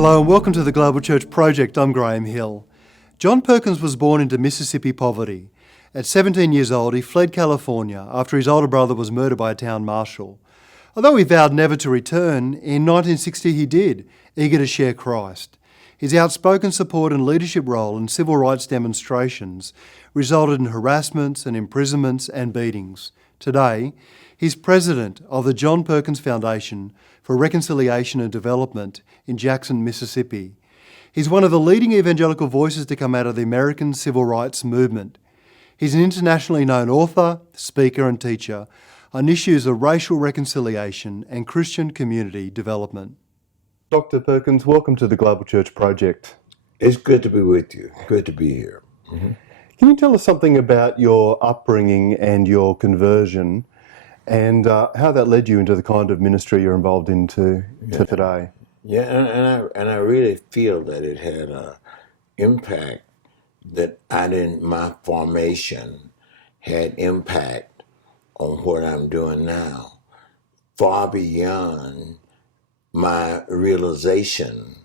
Hello and welcome to the Global Church Project. I'm Graham Hill. John Perkins was born into Mississippi poverty. At 17 years old, he fled California after his older brother was murdered by a town marshal. Although he vowed never to return, in 1960 he did, eager to share Christ. His outspoken support and leadership role in civil rights demonstrations resulted in harassments and imprisonments and beatings. Today, he's president of the John Perkins Foundation for Reconciliation and Development in Jackson, Mississippi. He's one of the leading evangelical voices to come out of the American civil rights movement. He's an internationally known author, speaker and teacher on issues of racial reconciliation and Christian community development. Dr. Perkins, welcome to the Global Church Project. It's good to be with you. Good to be here. Mm-hmm. Can you tell us something about your upbringing and your conversion and how that led you into the kind of ministry you're involved in to today? Yeah, and I really feel that it had an impact that my formation had impact on what I'm doing now, far beyond my realization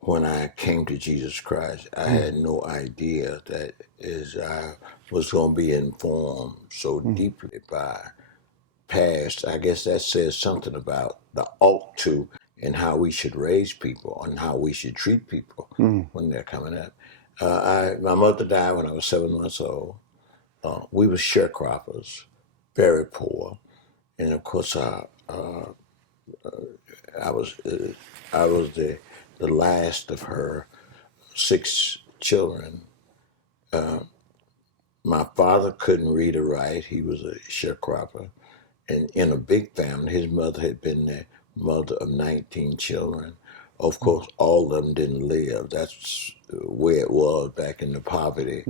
when I came to Jesus Christ. I had no idea that as I was going to be informed so deeply by past. I guess that says something about the ought to and how we should raise people and how we should treat people when they're coming up. My mother died when I was 7 months old. We were sharecroppers, very poor, and of course I was the last of her 6 children. My father couldn't read or write. He was a sharecropper. And in a big family, his mother had been the mother of 19 children. Of course, all of them didn't live. That's where it was back in the poverty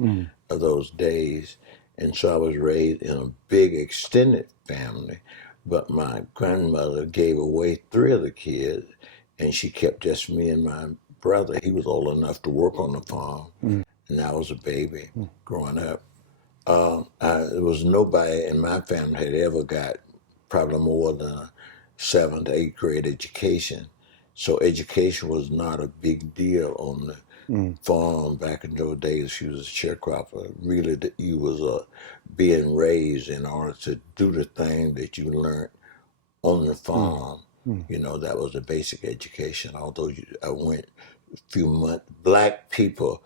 of those days. And so I was raised in a big extended family. But my grandmother gave away 3 of the kids, and she kept just me and my brother. He was old enough to work on the farm, and I was a baby growing up. There was nobody in my family had ever got probably more than a 7th to 8th grade education. So education was not a big deal on the farm back in those days. She was a sharecropper. Really, you was being raised in order to do the thing that you learned on the farm. You know, that was a basic education. Although I went a few months, black people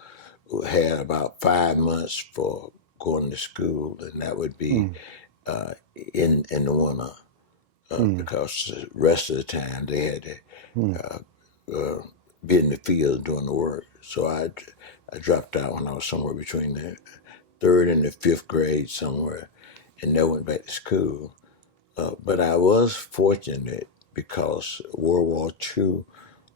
had about 5 months for going to school, and that would be in the winter because the rest of the time they had to be in the field doing the work. So I dropped out when I was somewhere between the 3rd and the 5th grade somewhere, and never went back to school. But I was fortunate because World War II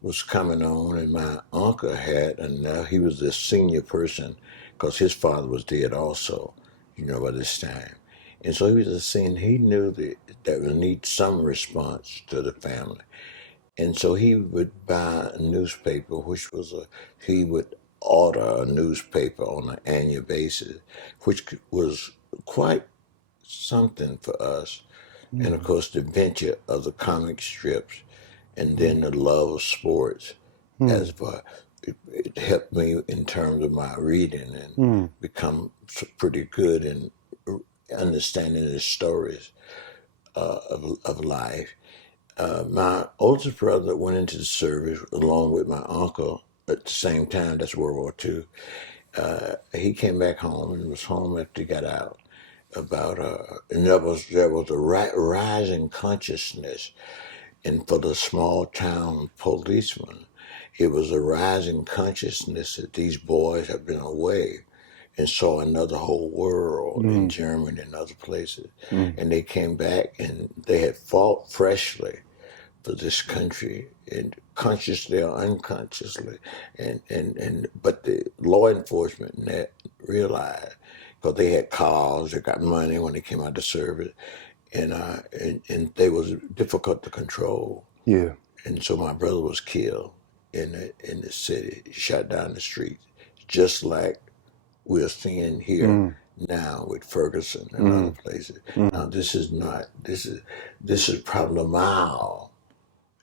was coming on, and my uncle had, and now he was the senior person because his father was dead also, you know, by this time. And so he was a senior. He knew that there would need some response to the family. And so he would buy a newspaper, he would order a newspaper on an annual basis, which was quite something for us. And of course, the venture of the comic strips, and then the love of sports. It helped me in terms of my reading and become pretty good in understanding the stories of life. My oldest brother went into the service along with my uncle at the same time. That's World War II. He came back home and was home after he got out. And there was a rising consciousness, and for the small town policeman, it was a rising consciousness that these boys have been away and saw another whole world in Germany and other places. And they came back and they had fought freshly for this country, and consciously or unconsciously. But the law enforcement realized, because they had cars, they got money when they came out of service, and they was difficult to control. Yeah. And so my brother was killed in the city, shot down the street, just like we're seeing here now with Ferguson and other places. Now this is probably a mile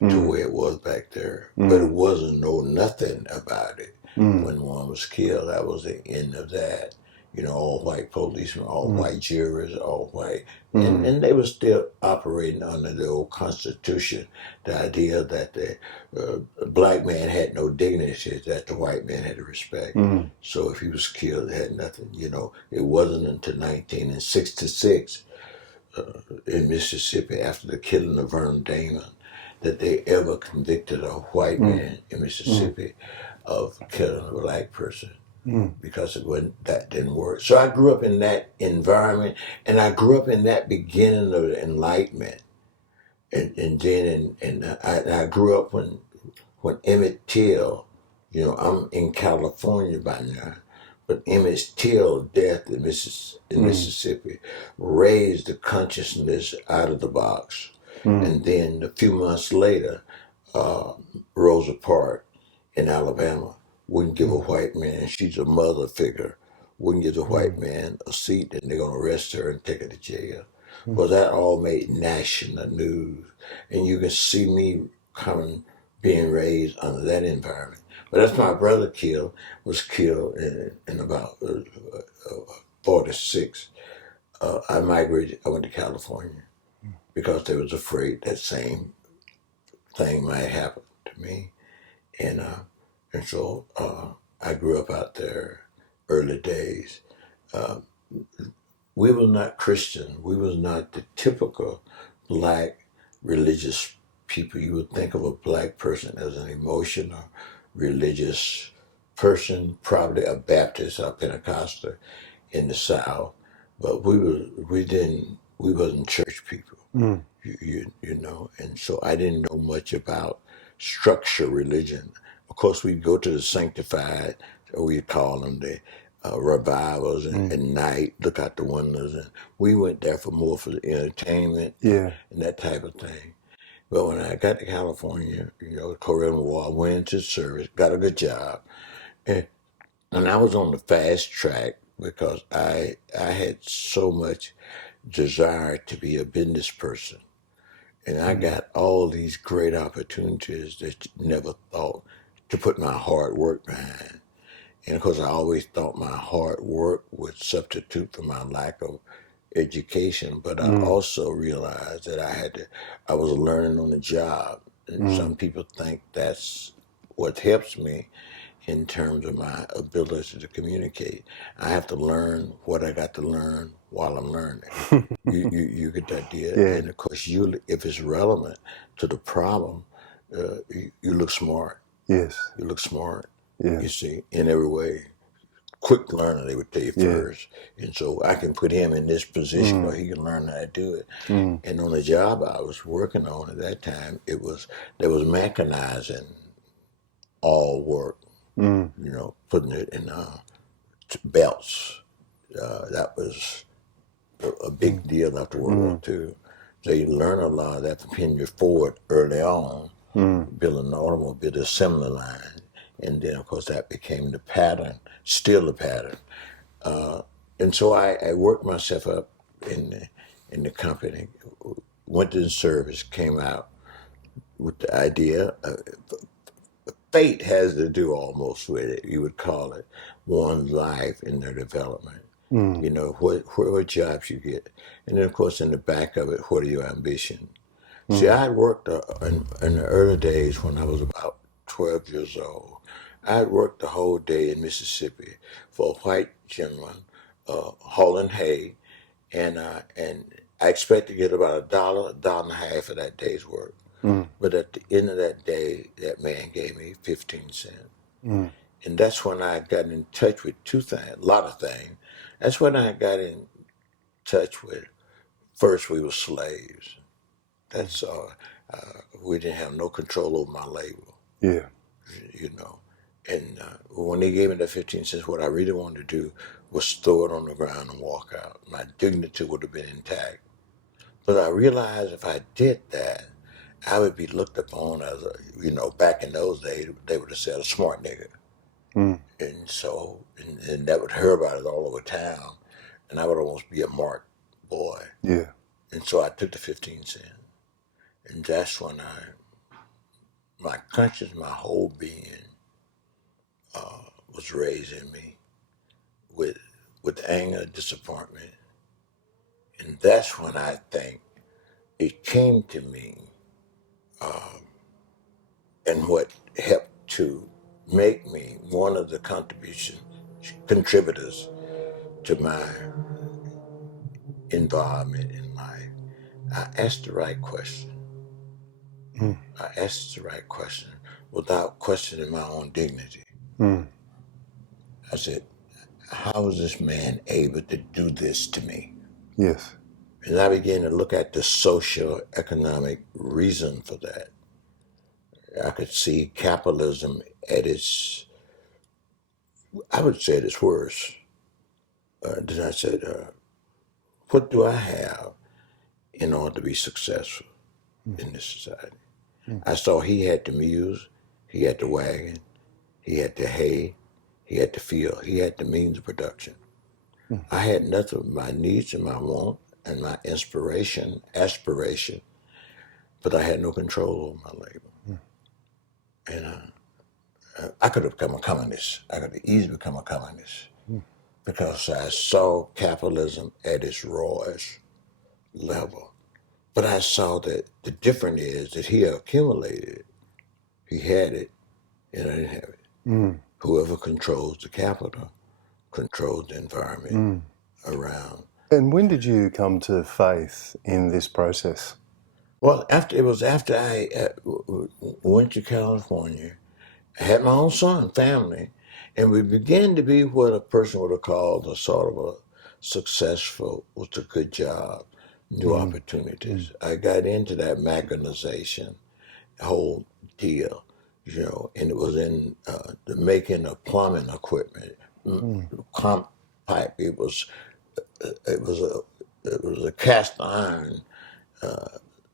to where it was back there. But it wasn't nothing about it when one was killed. That was the end of that. You know, all white policemen, all white jurors, all white. And they were still operating under the old Constitution, the idea that the black man had no dignity, that the white man had to respect. So if he was killed, it had nothing, you know. It wasn't until 1966 in Mississippi, after the killing of Vernon Damon, that they ever convicted a white man in Mississippi of killing a black person, because that didn't work. So I grew up in that environment, and I grew up in that beginning of the Enlightenment, and then I grew up when Emmett Till, you know, I'm in California by now, but Emmett Till death in Mississippi raised the consciousness out of the box. And then a few months later, Rosa Parks in Alabama wouldn't give a white man, she's a mother figure, wouldn't give a white man a seat, and they're going to arrest her and take her to jail. Well, that all made national news. And you can see me being raised under that environment. But that's my brother was killed in about 46. I migrated, I went to California because they was afraid that same thing might happen to me. And so I grew up out there early days. We were not Christian. We was not the typical black religious people. You would think of a black person as an emotional, religious person, probably a Baptist or Pentecostal in the South. But we wasn't church people. You know, and so I didn't know much about structure religion. Of course, we'd go to the sanctified, or we'd call them the revivals, and night, look out the windows, and we went there for the entertainment and that type of thing. But when I got to California, you know, Korean War, I went into service, got a good job, and I was on the fast track because I had so much desire to be a business person. And I got all these great opportunities that you never thought to put my hard work behind. And of course, I always thought my hard work would substitute for my lack of education. But I also realized that I was learning on the job. And some people think that's what helps me in terms of my ability to communicate. I have to learn what I got to learn while I'm learning. You get the idea? Yeah. And of course, if it's relevant to the problem, you look smart. Yes. You look smart, Yeah. you see, in every way. Quick learner, they would tell you first. And so I can put him in this position where he can learn how to do it. And on the job I was working on at that time, there was mechanizing all work, you know, putting it in belts. That was a big deal after World War II. So you learn a lot of that from Henry Ford early on, building an automobile assembly line. And then, of course, that became the pattern, still the pattern. And so I worked myself up in the company, went to the service, came out with the idea. Fate has to do almost with it, you would call it, one's life and their development. You know, what jobs you get. And then, of course, in the back of it, what are your ambitions? See, I had worked in the early days when I was about 12 years old. I had worked the whole day in Mississippi for a white gentleman hauling hay, and I expected to get about a dollar and a half for that day's work. But at the end of that day, that man gave me 15 cents. And that's when I got in touch with two things, a lot of things. That's when I got in touch with, first we were slaves. That's we didn't have no control over my label. Yeah. You know. And when they gave me that 15 cents, what I really wanted to do was throw it on the ground and walk out. My dignity would have been intact. But I realized if I did that, I would be looked upon as back in those days, they would have said a smart nigga. And so, and that would hear about it all over town, and I would almost be a marked boy. Yeah. And so I took the 15 cents, and that's when my conscience, my whole being was raising me with anger, disappointment. And that's when I think it came to me, and what helped to make me one of the contributors to my involvement in life. I asked the right question. Mm. I asked the right question without questioning my own dignity. Mm. I said, how is this man able to do this to me? Yes. And I began to look at the social economic reason for that. I could see capitalism at its, I would say at its worst. Then I said, what do I have in order to be successful in this society? Mm. I saw he had the muse, he had the wagon, he had the hay, he had the field, he had the means of production. Mm. I had nothing but my needs and my want and my aspiration, but I had no control over my labor. Mm. And I could have become a communist. I could have easily become a communist Mm. because I saw capitalism at its rawest level. But I saw that the difference is that he accumulated it. He had it, and I didn't have it. Mm. Whoever controls the capital controls the environment Mm. around. And when did you come to faith in this process? Well, after I went to California, I had my own son, family, and we began to be what a person would have called a sort of a successful, with a good job, new Mm. opportunities. I got into that mechanization whole deal, and it was in the making of plumbing equipment, Mm. pump pipe. It was a cast iron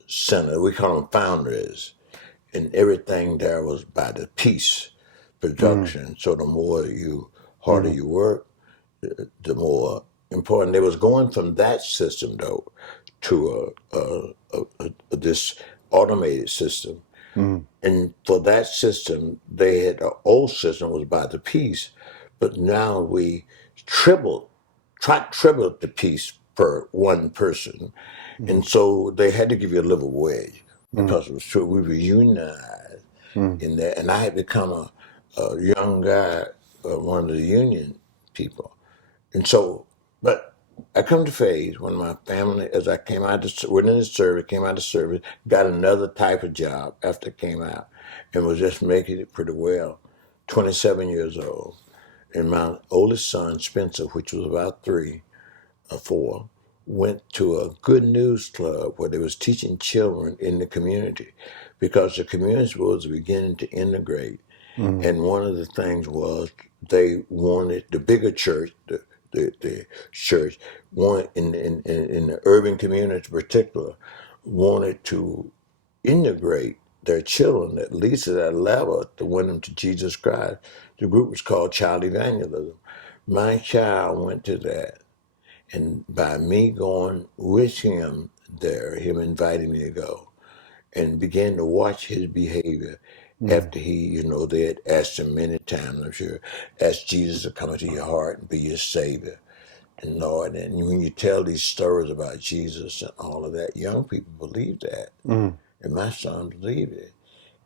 center. We call them foundries, and everything there was by the piece Mm. production. So the harder you work, the more important. They was going from that system though to this automated system. Mm. And for that system, they had the old system was by the piece, but now we tripled, tripled the piece per one person, Mm. and so they had to give you a living wage Mm. because it was true. We were unionized Mm. in that, and I had become a young guy, one of the union people, and so, but I come to phase when my family, as I came out, went in the service, came out of service, got another type of job after I came out, and was just making it pretty well. 27 years old, and my oldest son, Spencer, which was about 3 or 4, went to a good news club where they was teaching children in the community, because the community was beginning to integrate. Mm. And one of the things was they wanted the bigger church, the church, wanted in the urban community in particular, wanted to integrate their children at least at that level to win them to Jesus Christ. The group was called Child Evangelism. My child went to that, and by me going with him there, him inviting me to go, and began to watch his behavior Mm. after they had asked him many times, I'm sure, ask Jesus to come into your heart and be your Savior and Lord. And when you tell these stories about Jesus and all of that, young people believe that. Mm. And my son believed it.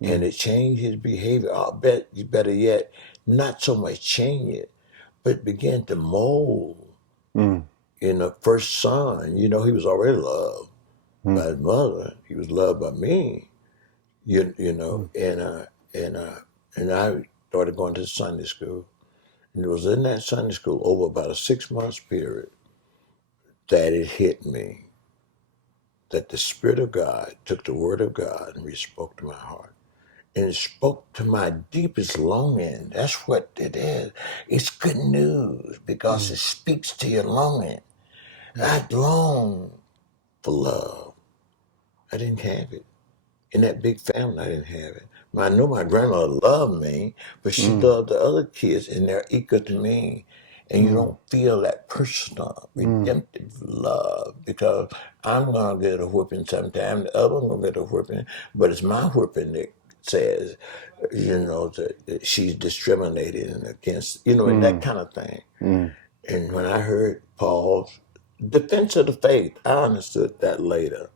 And Mm. it changed his behavior. I'll bet you better yet, not so much change it, but began to mold Mm. in the first son. He was already loved by Mm. his mother. He was loved by me. You Mm. know, and I started going to Sunday school. And it was in that Sunday school over about a 6 months period that it hit me that the Spirit of God took the Word of God and spoke to my heart. And it spoke to my deepest longing. That's what it is. It's good news because Mm. it speaks to your longing. Mm. I long for love. I didn't have it. In that big family, I didn't have it. I know my grandmother loved me, but she Mm. loved the other kids, and they're equal to me. And you Mm. don't feel that personal, Mm. redemptive love because I'm going to get a whipping sometime. The other one going to get a whipping, but it's my whipping that says, that she's discriminating against, and that kind of thing. And when I heard Paul's defense of the faith, I understood that later.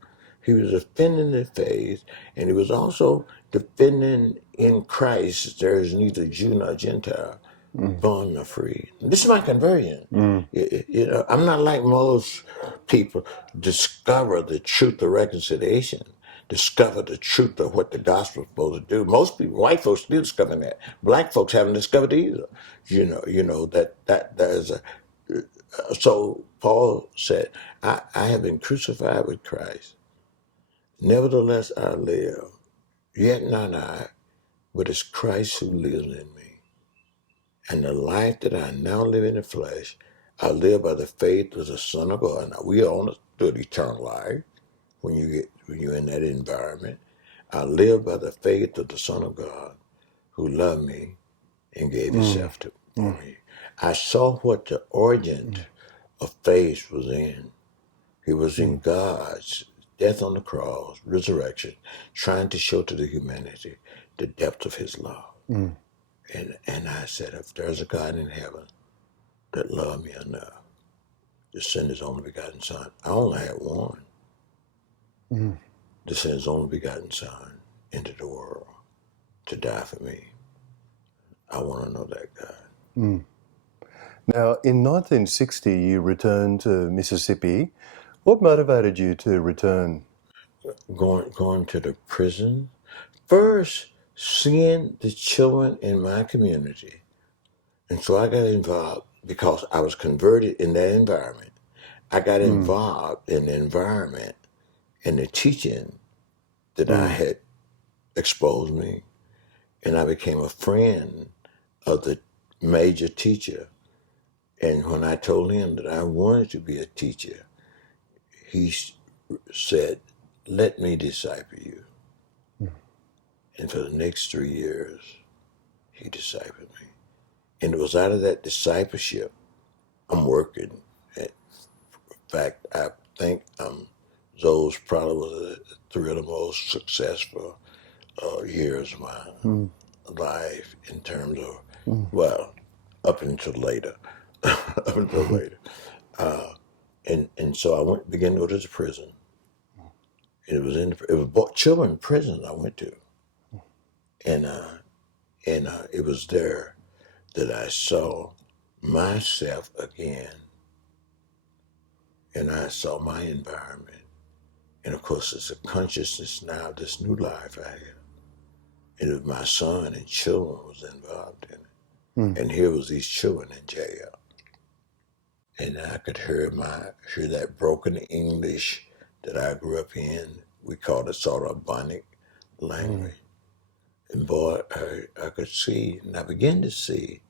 He was defending the faith, and he was also defending in Christ there is neither Jew nor Gentile, bond nor free. This is my conversion. I'm not like most people discover the truth of reconciliation, discover the truth of what the gospel is supposed to do. Most people, white folks, still discovering that. Black folks haven't discovered it either. That there's a. So Paul said, I have been crucified with Christ. Nevertheless, I live. Yet not I, but it's Christ who lives in me. And the life that I now live in the flesh, I live by the faith of the Son of God. Now, we all understood eternal life when you're in that environment. I live by the faith of the Son of God who loved me and gave himself for me. I saw what the origin of faith was in. It was in God's death on the cross, resurrection, trying to show to the humanity the depth of his love. And I said, if there's a God in heaven that loved me enough to send his only begotten son, I only had one, to send his only begotten son into the world to die for me. I want to know that God. Now, in 1960, you returned to Mississippi. What motivated you to return? Going to the prison, first seeing the children in my community. And so I got involved because I was converted in that environment. I got involved in the environment and the teaching that I had exposed me. And I became a friend of the major teacher. And when I told him that I wanted to be a teacher, he said, let me disciple you. And for the next 3 years, he discipled me. And it was out of that discipleship, I'm working. In fact, I think those probably were the 3 of the most successful years of my life in terms of, well, up until later. Up until later. And so I began to go to the prison. It was children's prison I went to. And it was there that I saw myself again. And I saw my environment. And of course, it's a consciousness now, this new life I have. And it was my son and children was involved in it. And here was these children in jail. And I could hear that broken English that I grew up in. We called it sort of Bonic language. And boy, I could see, and I began to see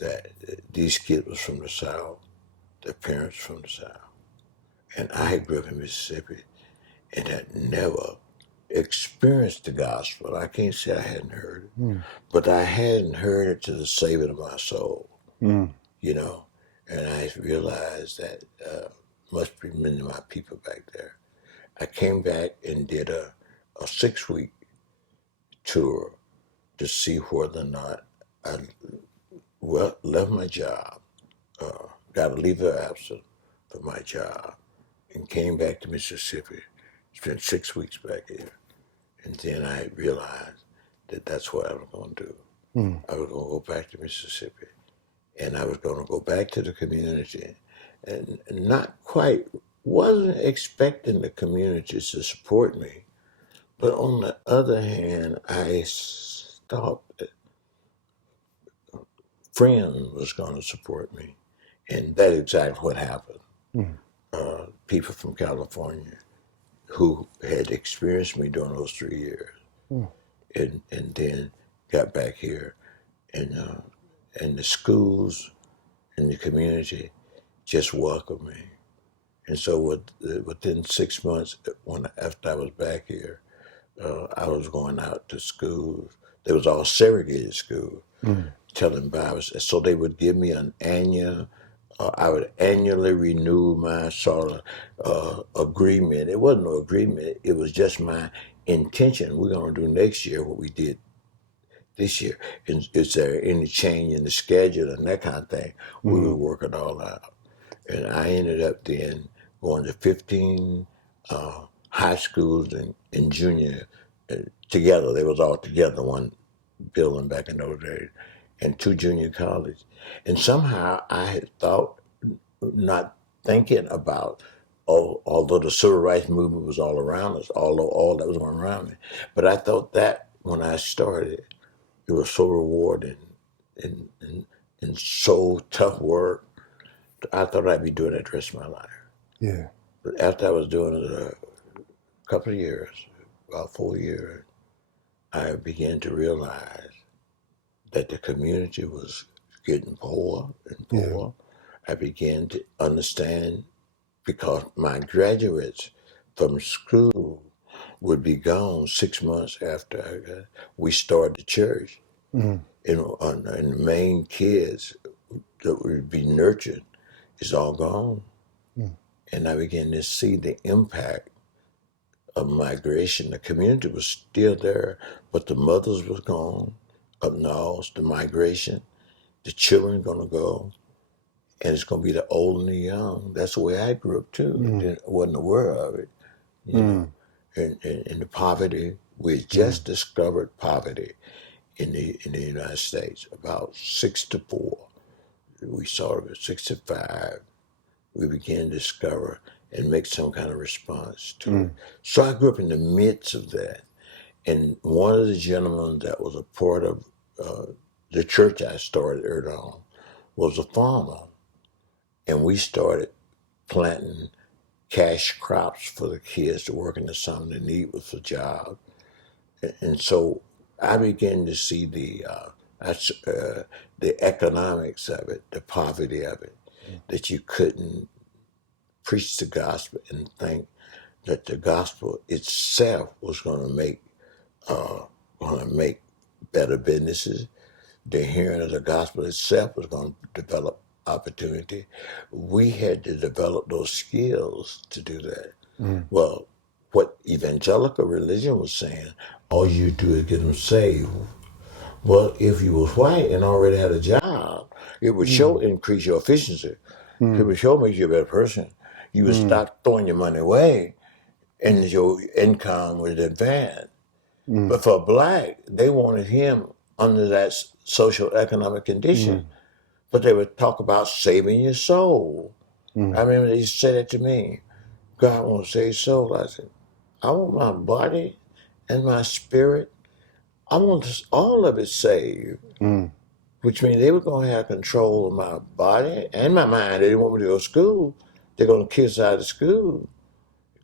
that these kids was from the South, their parents from the South. And I grew up in Mississippi and had never experienced the gospel. I can't say I hadn't heard it, but I hadn't heard it to the saving of my soul, And I realized that must be many of my people back there. I came back and did a 6-week tour to see whether or not I left my job, got a leave of absence for my job, and came back to Mississippi. Spent 6 weeks back here. And then I realized that that's what I was going to do. I was going to go back to Mississippi. And I was going to go back to the community. And not quite, wasn't expecting the community to support me. But on the other hand, I thought that friends was going to support me. And that's exactly what happened. People from California who had experienced me during those 3 years, and then got back here, and the schools and the community just welcomed me. And so within 6 months, after I was back here, I was going out to schools. They was all segregated schools, telling Bibles. So they would give me an annual. I would annually renew my sort of agreement. It wasn't no agreement. It was just my intention. We're going to do next year what we did this year. Is there any change in the schedule and that kind of thing? We would work it all out. And I ended up then going to 15 high schools and junior together. They was all together, one building back in those days, and 2 junior colleges. And somehow I had thought, not thinking about, although the civil rights movement was all around us, although all that was going around me, but I thought that when I started, it was so rewarding and so tough work. I thought I'd be doing it the rest of my life. Yeah. But after I was doing it a couple of years, about 4 years, I began to realize that the community was getting poorer and poorer. I began to understand, because my graduates from school would be gone 6 months after we started the church. And the main kids that would be nurtured is all gone. And I began to see the impact of migration. The community was still there, but the mothers was gone up north, the migration. The children going to go, and it's going to be the old and the young. That's the way I grew up too. I wasn't aware of it, you know. And the poverty, we had just discovered poverty in the United States about 6 to 4. We saw it at 6 to 5. We began to discover and make some kind of response to it. So I grew up in the midst of that. And one of the gentlemen that was a part of the church I started early on was a farmer. And we started planting cash crops for the kids to work in the summer. The need was for jobs. And so I began to see the economics of it, the poverty of it, that you couldn't preach the gospel and think that the gospel itself was going to make better businesses. The hearing of the gospel itself was going to develop opportunity. We had to develop those skills to do that. Well, what evangelical religion was saying, all you do is get them saved. Well, if you was white and already had a job, it would show increase your efficiency. It would show make you a better person. You would stop throwing your money away, and your income would advance. But for black, they wanted him under that social economic condition. But they would talk about saving your soul. I remember they said it to me. God won't save soul. I said, I want my body and my spirit. I want all of it saved. Which means they were going to have control of my body and my mind. They didn't want me to go to school. They're going to kick us out of school.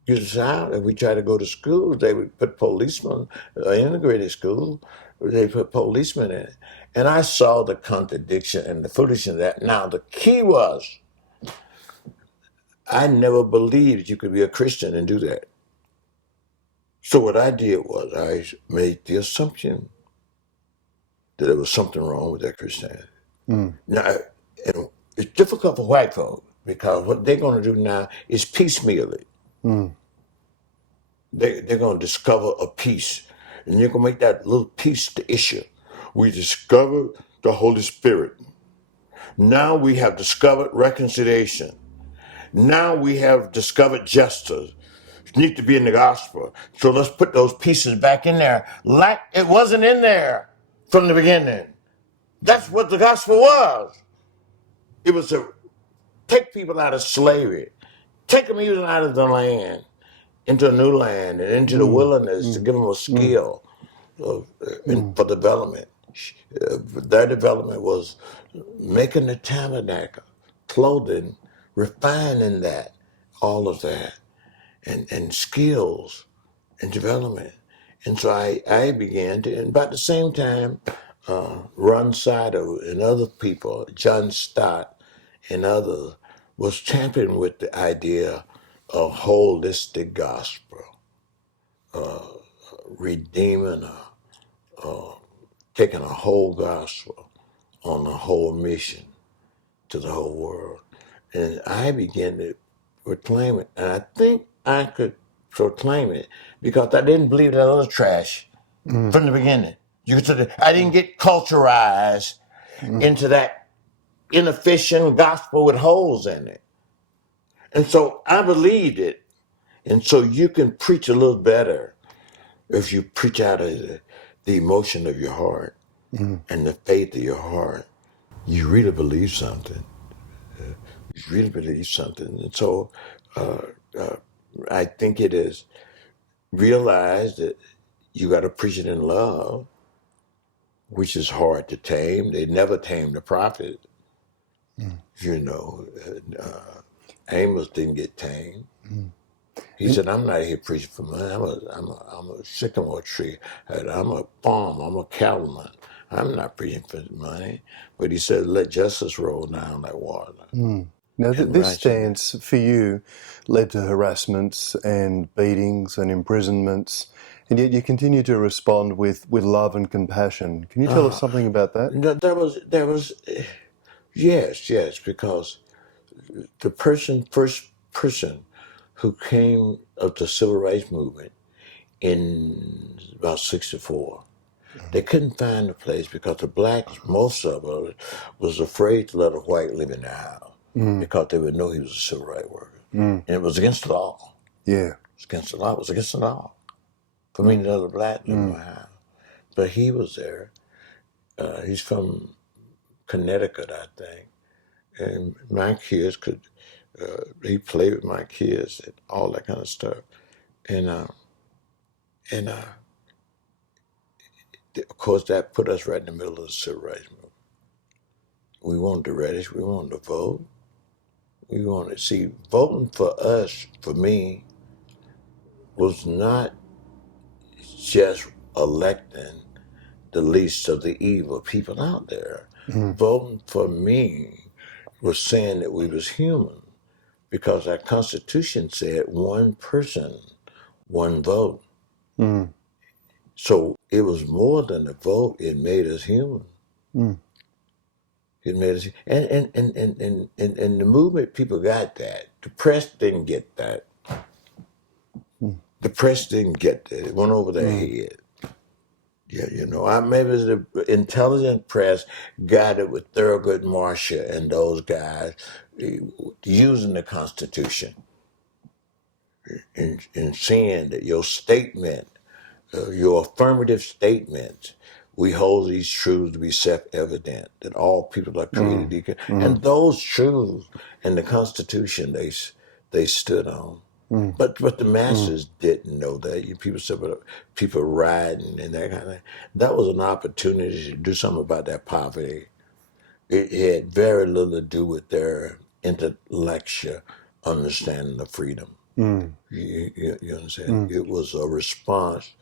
Get us out. If we try to go to school, they would put policemen, integrated school, they put policemen in it. And I saw the contradiction and the foolishness of that. Now, the key was, I never believed you could be a Christian and do that. So what I did was I made the assumption that there was something wrong with that Christianity. Now, and it's difficult for white folks because what they're going to do now is piecemeal it. They're going to discover a piece, and you're going to make that little piece the issue. We discovered the Holy Spirit. Now we have discovered reconciliation. Now we have discovered justice. It needs to be in the gospel. So let's put those pieces back in there like it wasn't in there from the beginning. That's what the gospel was. It was to take people out of slavery, take them even out of the land, into a new land and into the wilderness to give them a skill for development. Their development was making the tabernacle, clothing, refining that, all of that, and skills and development. And so I began to, and about the same time, Ron Sido and other people, John Stott and others, was championing with the idea of holistic gospel, redeeming, taking a whole gospel on a whole mission to the whole world. And I began to proclaim it. And I think I could proclaim it because I didn't believe that other trash from the beginning. I didn't get culturized into that inefficient gospel with holes in it. And so I believed it. And so you can preach a little better if you preach out of the emotion of your heart and the faith of your heart. You really believe something. You really believe something. And so I think it is realized that you got to preach it in love, which is hard to tame. They never tamed the prophet. You know, Amos didn't get tamed. He said, "I'm not here preaching for money. I'm a sycamore tree. And I'm a farmer. I'm a cattleman. I'm not preaching for money." But he said, "Let justice roll down like water." Now, And this righteousness. stance for you led to harassments and beatings and imprisonments, and yet you continue to respond with love and compassion. Can you tell us something about that? No, there was, yes, because the first person who came of the civil rights movement in about '64. They couldn't find a place because the blacks, most of them, was afraid to let a white live in their house because they would know he was a civil rights worker. And it was against the law. Yeah. It was against the law. It was against the law for me to let a black live in my house. But he was there. He's from Connecticut, I think. And my kids he played with my kids and all that kind of stuff. And, uh, and of course, that put us right in the middle of the civil rights movement. We wanted to register. We wanted to vote. We wanted to see voting for us, for me, was not just electing the least of the evil people out there. Voting for me was saying that we was human because our Constitution said one person, one vote. So it was more than a vote. It made us human. It made us, and the movement people got that. The press didn't get that. The press didn't get that. It went over their head. Yeah, maybe the intelligent press got it with Thurgood Marshall and those guys using the Constitution and seeing that your statement, your affirmative statement, we hold these truths to be self-evident, that all people are created equal. And those truths in the Constitution, they stood on. But the masses didn't know that. People said, but people riding and that kind of thing. That was an opportunity to do something about that poverty. It had very little to do with their intellectual understanding of freedom. You understand? It was a response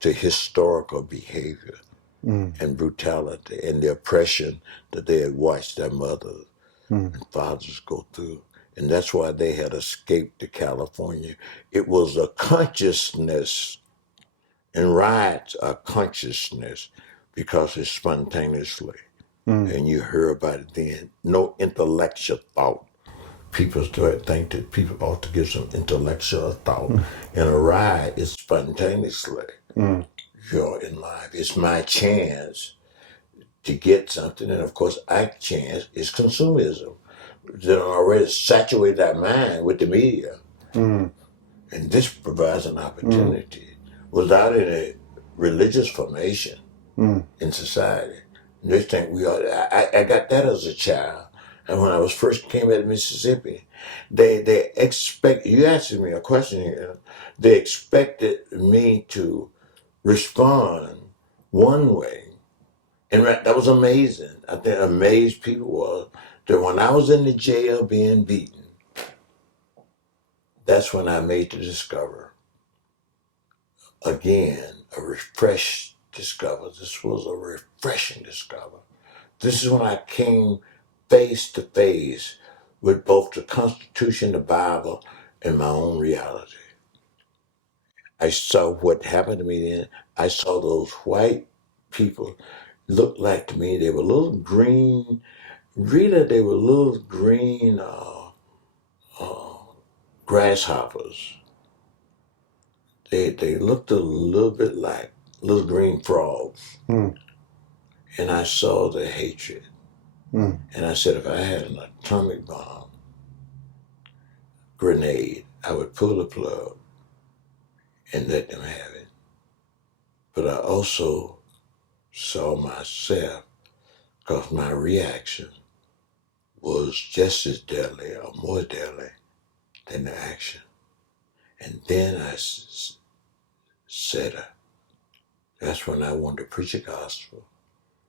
to historical behavior and brutality and the oppression that they had watched their mothers and fathers go through. And that's why they had escaped to California. It was a consciousness, and riots are consciousness because it's spontaneously. And you hear about it then. No intellectual thought. People think that people ought to give some intellectual thought. And a riot is spontaneously. You're in life. It's my chance to get something. And of course, our chance is consumerism. That already saturated our mind with the media. And this provides an opportunity without any religious formation in society. And they think we are. I got that as a child. And when I was first came to Mississippi, they expect, you asked me a question here, they expected me to respond one way. And that was amazing. I think amazed people was that when I was in the jail being beaten, that's when I made the discovery. Again, a refreshed discovery. This was a refreshing discovery. This is when I came face to face with both the Constitution, the Bible, and my own reality. I saw what happened to me then. I saw those white people look like to me. They were little green. Really, they were little green grasshoppers. they looked a little bit like little green frogs. Mm. And I saw the hatred. Mm. And I said, if I had an atomic bomb grenade, I would pull the plug and let them have it. But I also saw myself, because my reaction was just as deadly or more deadly than the action. And then I said, that's when I wanted to preach the gospel.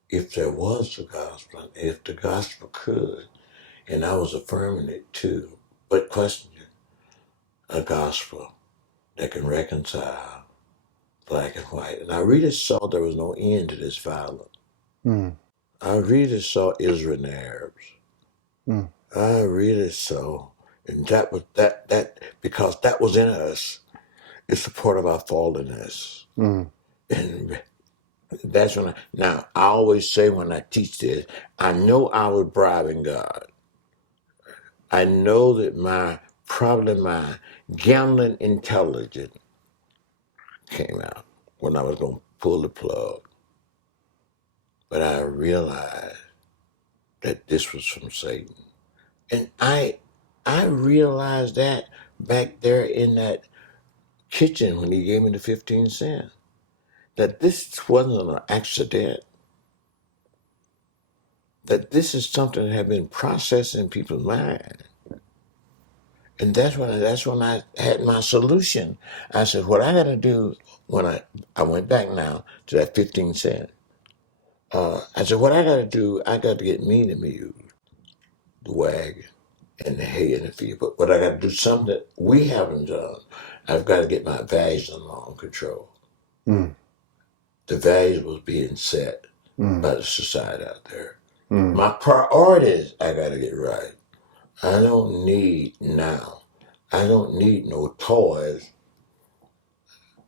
If there was a gospel, if the gospel could, and I was affirming it too, but questioning a gospel that can reconcile black and white. And I really saw there was no end to this violence. Mm. I really saw Israel and Arabs. Mm. I really saw, and that was that because that was in us. It's a part of our fallenness. Mm. And that's when now I always say when I teach this, I know I was bribing God. I know that my gambling intelligence came out when I was going to pull the plug. But I realized that this was from Satan. And I realized that back there in that kitchen when he gave me the 15 cents, that this wasn't an accident, that this is something that had been processed in people's mind. And that's when I had my solution. I said, what I got to do when I went back now to that 15 cents. I said, what I got to do, I got to get me to mute the wagon and the hay in the field. But what I got to do, something that we haven't done, I've got to get my values under my own control. Mm. The values was being set Mm. by the society out there. Mm. My priorities, I got to get right. I don't need now. I don't need no toys.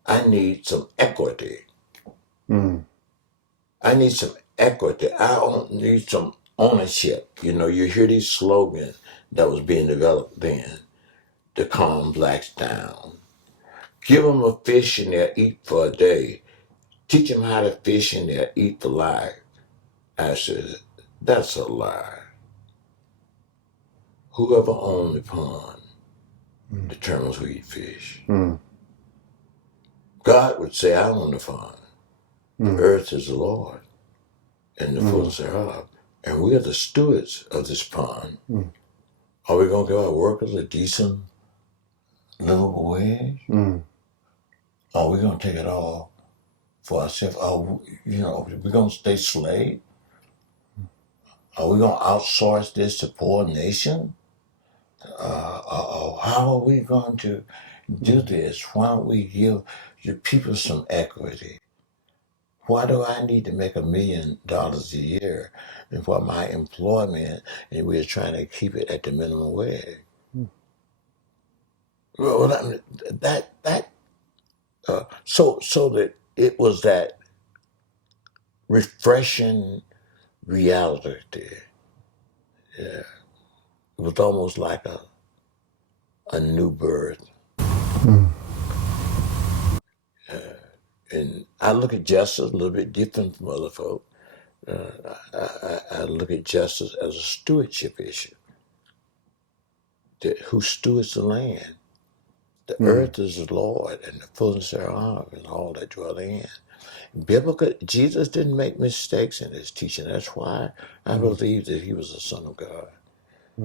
I need some equity. Mm. I need some equity. I don't need some ownership. You know, you hear these slogans that was being developed then to calm blacks down. Give them a fish and they'll eat for a day. Teach them how to fish and they'll eat for life. I said, that's a lie. Whoever owns the pond determines who eat fish. Mm. God would say, I own the pond. The Mm. earth is the Lord and the fullness thereof. And we are the stewards of this pond. Mm. Are we going to give our workers a decent livable wage? Mm. Are we going to take it all for ourselves? Are we going to stay slave? Are we going to outsource this to poor nation? How are we going to do this? Why don't we give your people some equity? Why do I need to make $1 million a year and for my employment and we're trying to keep it at the minimum wage? Well, I mean, so that it was that refreshing reality. Yeah. It was almost like a new birth. And I look at justice a little bit different from other folk. I look at justice as a stewardship issue. Who stewards the land? The earth is the Lord and the fullness thereof and all that dwell in. Biblical, Jesus didn't make mistakes in his teaching. That's why I believe that he was the Son of God.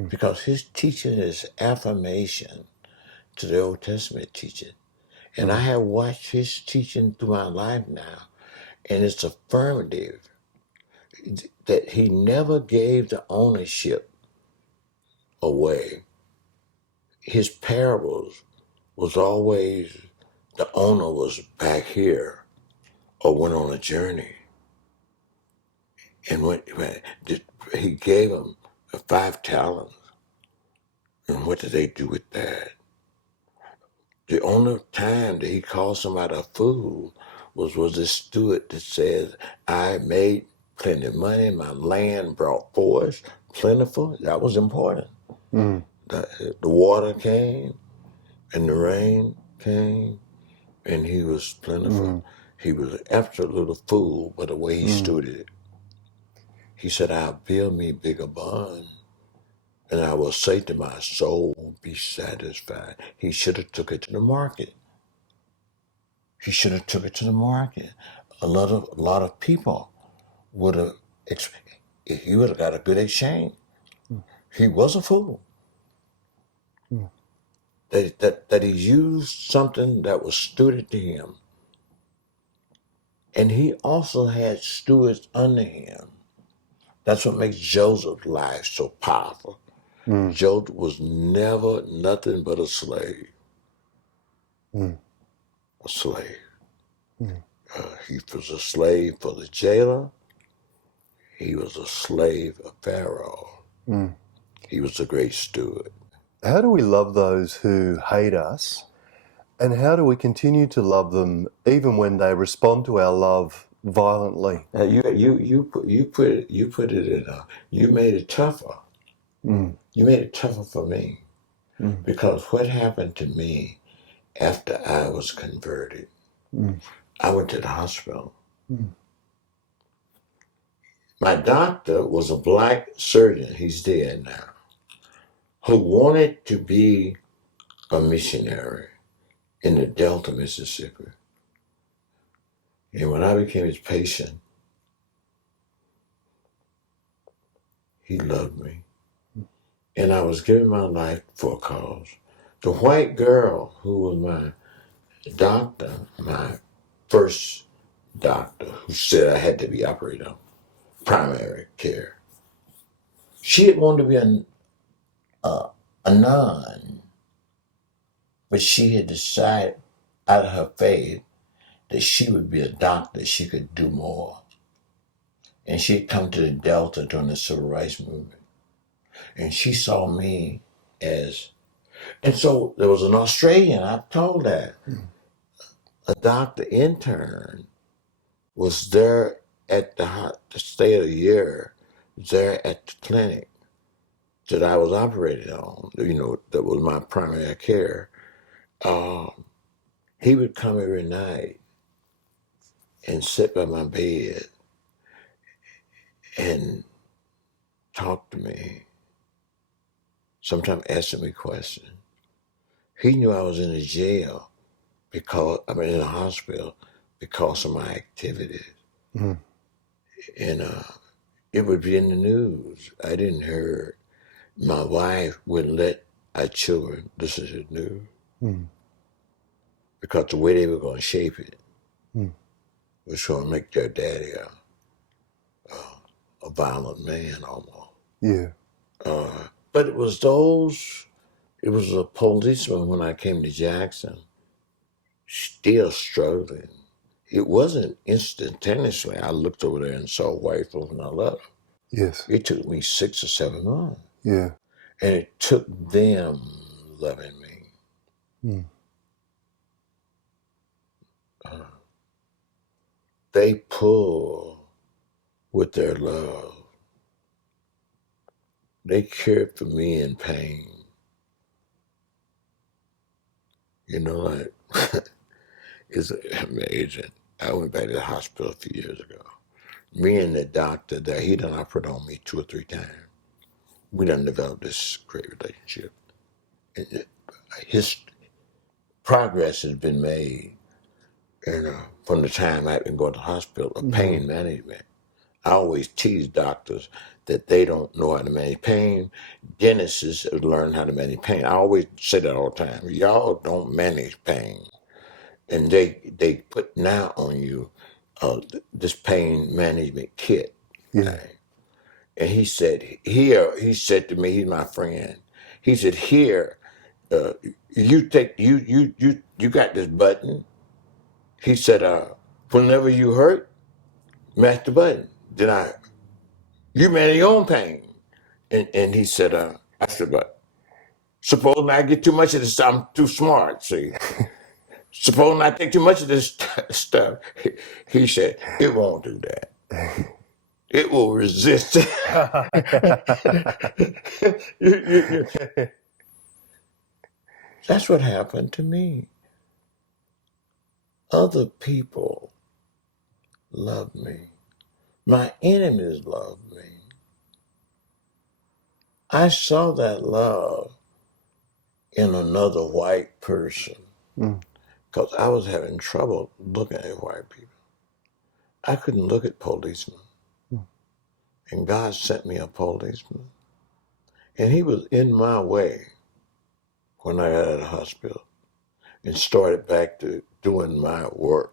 Because his teaching is affirmation to the Old Testament teaching. And I have watched his teaching through my life now, and it's affirmative that he never gave the ownership away. His parables was always the owner was back here or went on a journey. And when he gave them 5 talents, and what did they do with that? The only time that he called somebody a fool was this steward that says, I made plenty of money, my land brought forth plentiful. That was important. Mm. The water came and the rain came and he was plentiful. He was an absolute little fool, but the way he stood it, he said, I'll build me bigger barn, and I will say to my soul, be satisfied. He should have took it to the market. He should have took it to the market. A lot of people would have, he would have got a good exchange. He was a fool. That he used something that was stewarded to him. And he also had stewards under him. That's what makes Joseph's life so powerful. Joseph was never nothing but a slave. A slave. He was a slave for the jailer. He was a slave of Pharaoh. He was a great steward. How do we love those who hate us, and how do we continue to love them even when they respond to our love violently? You put it in. You made it tougher. You made it tougher for me because what happened to me after I was converted, I went to the hospital. My doctor was a black surgeon. He's dead now. Who wanted to be a missionary in the Delta, Mississippi. And when I became his patient, he loved me. And I was giving my life for a cause. The white girl who was my doctor, my first doctor, who said I had to be operated on, primary care, she had wanted to be a nun, but she had decided out of her faith that she would be a doctor, she could do more. And she had come to the Delta during the Civil Rights Movement. And she saw me as, and so there was an Australian, I told that, a doctor intern was there at the stay of the year, there at the clinic that I was operating on, that was my primary care. He would come every night and sit by my bed and talk to me, sometimes asking me questions. He knew I was in the jail in the hospital because of my activities. And it would be in the news. I didn't hear. My wife wouldn't let our children listen to the news because the way they were going to shape it was going to make their daddy a violent man almost. Yeah. But it was a policeman when I came to Jackson, still struggling. It wasn't instantaneously. I looked over there and saw white folks and I left them. Yes. It took me 6 or 7 months. Yeah. And it took them loving me. They pull with their love. They cared for me in pain. It's amazing. I went back to the hospital a few years ago. Me and the doctor there, he done operated on me 2 or 3 times. We done developed this great relationship. And his progress has been made. And from the time I've been going to the hospital, of pain management. I always tease doctors that they don't know how to manage pain. Dentists have learned how to manage pain. I always say that all the time. Y'all don't manage pain. And they put now on you this pain management kit. Yeah. Right? And he said to me, he's my friend. He said, here, you got this button. He said, whenever you hurt, match the button. Then you manage your own pain. And he said, I said, but suppose I get too much of this, I'm too smart, see. Suppose I take too much of this stuff. He said, it won't do that. It will resist. That's what happened to me. Other people love me. My enemies love me. I saw that love in another white person because I was having trouble looking at white people. I couldn't look at policemen. And God sent me a policeman. And he was in my way when I got out of the hospital and started back to doing my work.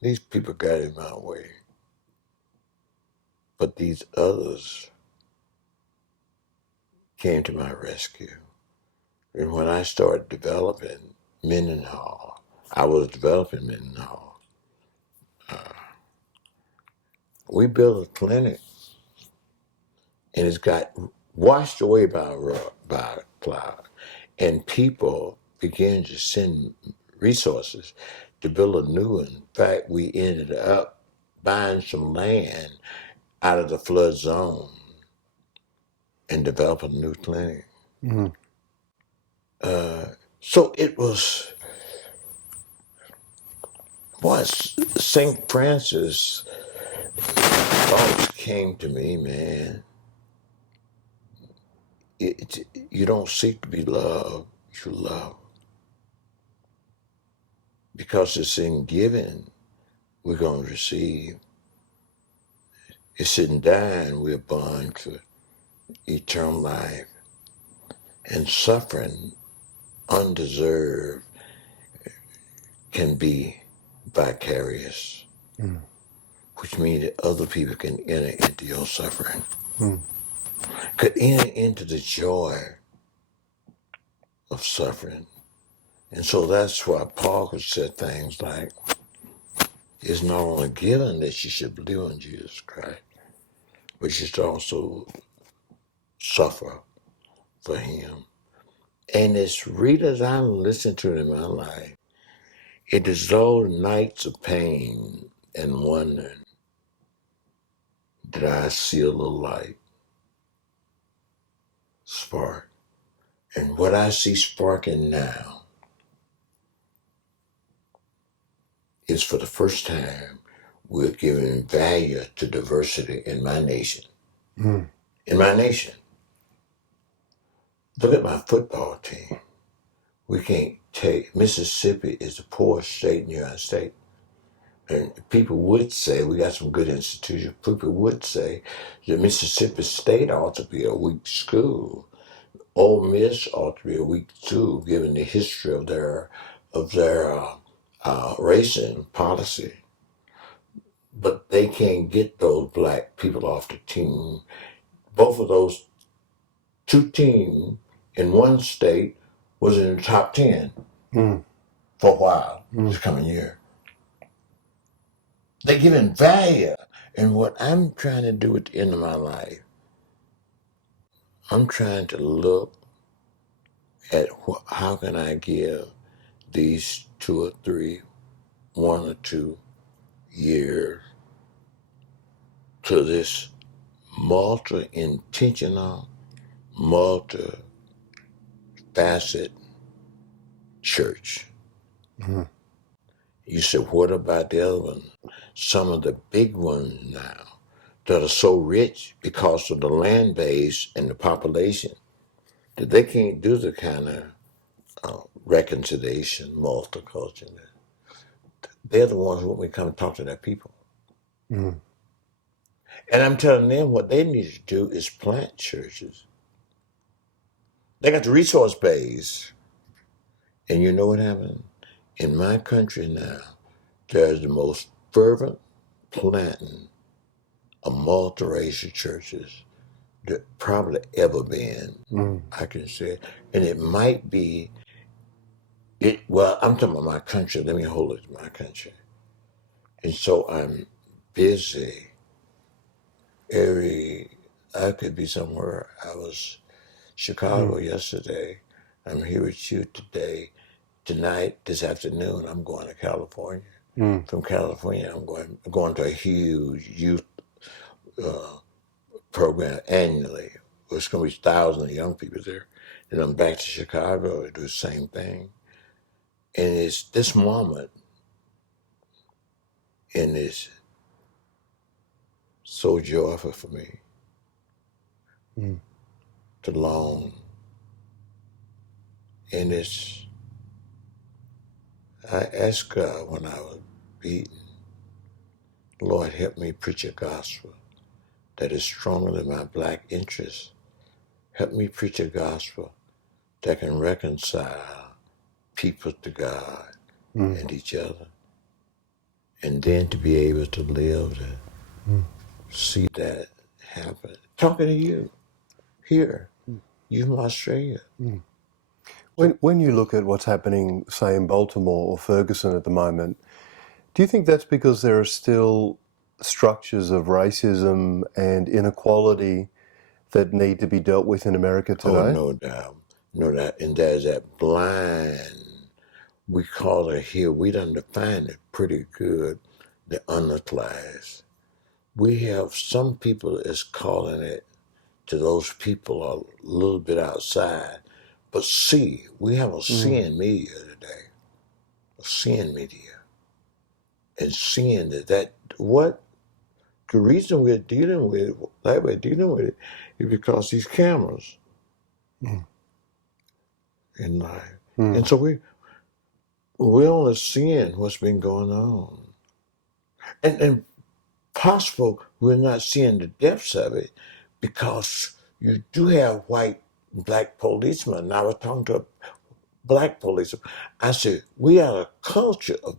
These people got in my way. But these others came to my rescue. And when I started developing Mendenhall, I was developing Mendenhall. We built a clinic, and it's got washed away by a cloud. And people began to send resources to build a new one. In fact, we ended up buying some land out of the flood zone and developing a new clinic. So it was, once St. Francis thoughts came to me, man. You don't seek to be loved, you love. Because it's in giving we're going to receive. It's in dying we're born to eternal life. And suffering undeserved can be vicarious, which means that other people can enter into your suffering, could enter into the joy of suffering. And so that's why Paul could say things like, it's not only given that you should believe on Jesus Christ, but you should also suffer for him. And as readers I listen to in my life, it is those nights of pain and wondering, did I see a little light spark? And what I see sparking now is, for the first time, we're giving value to diversity in my nation. In my nation. Look at my football team. We can't take, Mississippi is the poorest state in the United States. And people would say, we got some good institutions, people would say that Mississippi State ought to be a weak school. Ole Miss ought to be a weak school, given the history of their racing policy. But they can't get those black people off the team. Both of those two teams in one state was in the top 10 for a while this coming year. They're giving value. And what I'm trying to do at the end of my life, I'm trying to look at how can I give these 2 or 3, 1 or 2 years to this multi-intentional, multi-facet church. You said, what about the other one? Some of the big ones now that are so rich because of the land base and the population that they can't do the kind of reconciliation, multicultural. They're the ones who want me to come and talk to their people. And I'm telling them what they need to do is plant churches. They got the resource base. And you know what happened? In my country now, there's the most fervent planting of multiracial churches that probably ever been, I can say. And it might be, well, I'm talking about my country. Let me hold it to my country. And so I'm busy. I could be somewhere. I was Chicago yesterday. I'm here with you today. Tonight, this afternoon, I'm going to California. From California, I'm going to a huge youth program annually. There's going to be thousands of young people there. Then I'm back to Chicago to do the same thing. And it's this moment, and it's so joyful for me to long. And I asked God when I was beaten, Lord, help me preach a gospel that is stronger than my black interests. Help me preach a gospel that can reconcile people to God and each other. And then to be able to live to see that happen. Talking to you here, you from Australia. When you look at what's happening, say, in Baltimore or Ferguson at the moment, do you think that's because there are still structures of racism and inequality that need to be dealt with in America Oh, today? no doubt. No doubt. And there's that blind, we call it here, we done define it pretty good, the underclass. We have some people is calling it to those people a little bit outside. But we have a seeing media today, a seeing media. And seeing what the reason we're dealing with it, like we're dealing with it, is because these cameras in life. And so we're only seeing what's been going on. And possible we're not seeing the depths of it because you do have white and black policemen. And I was talking to a black policeman. I said, we are a culture of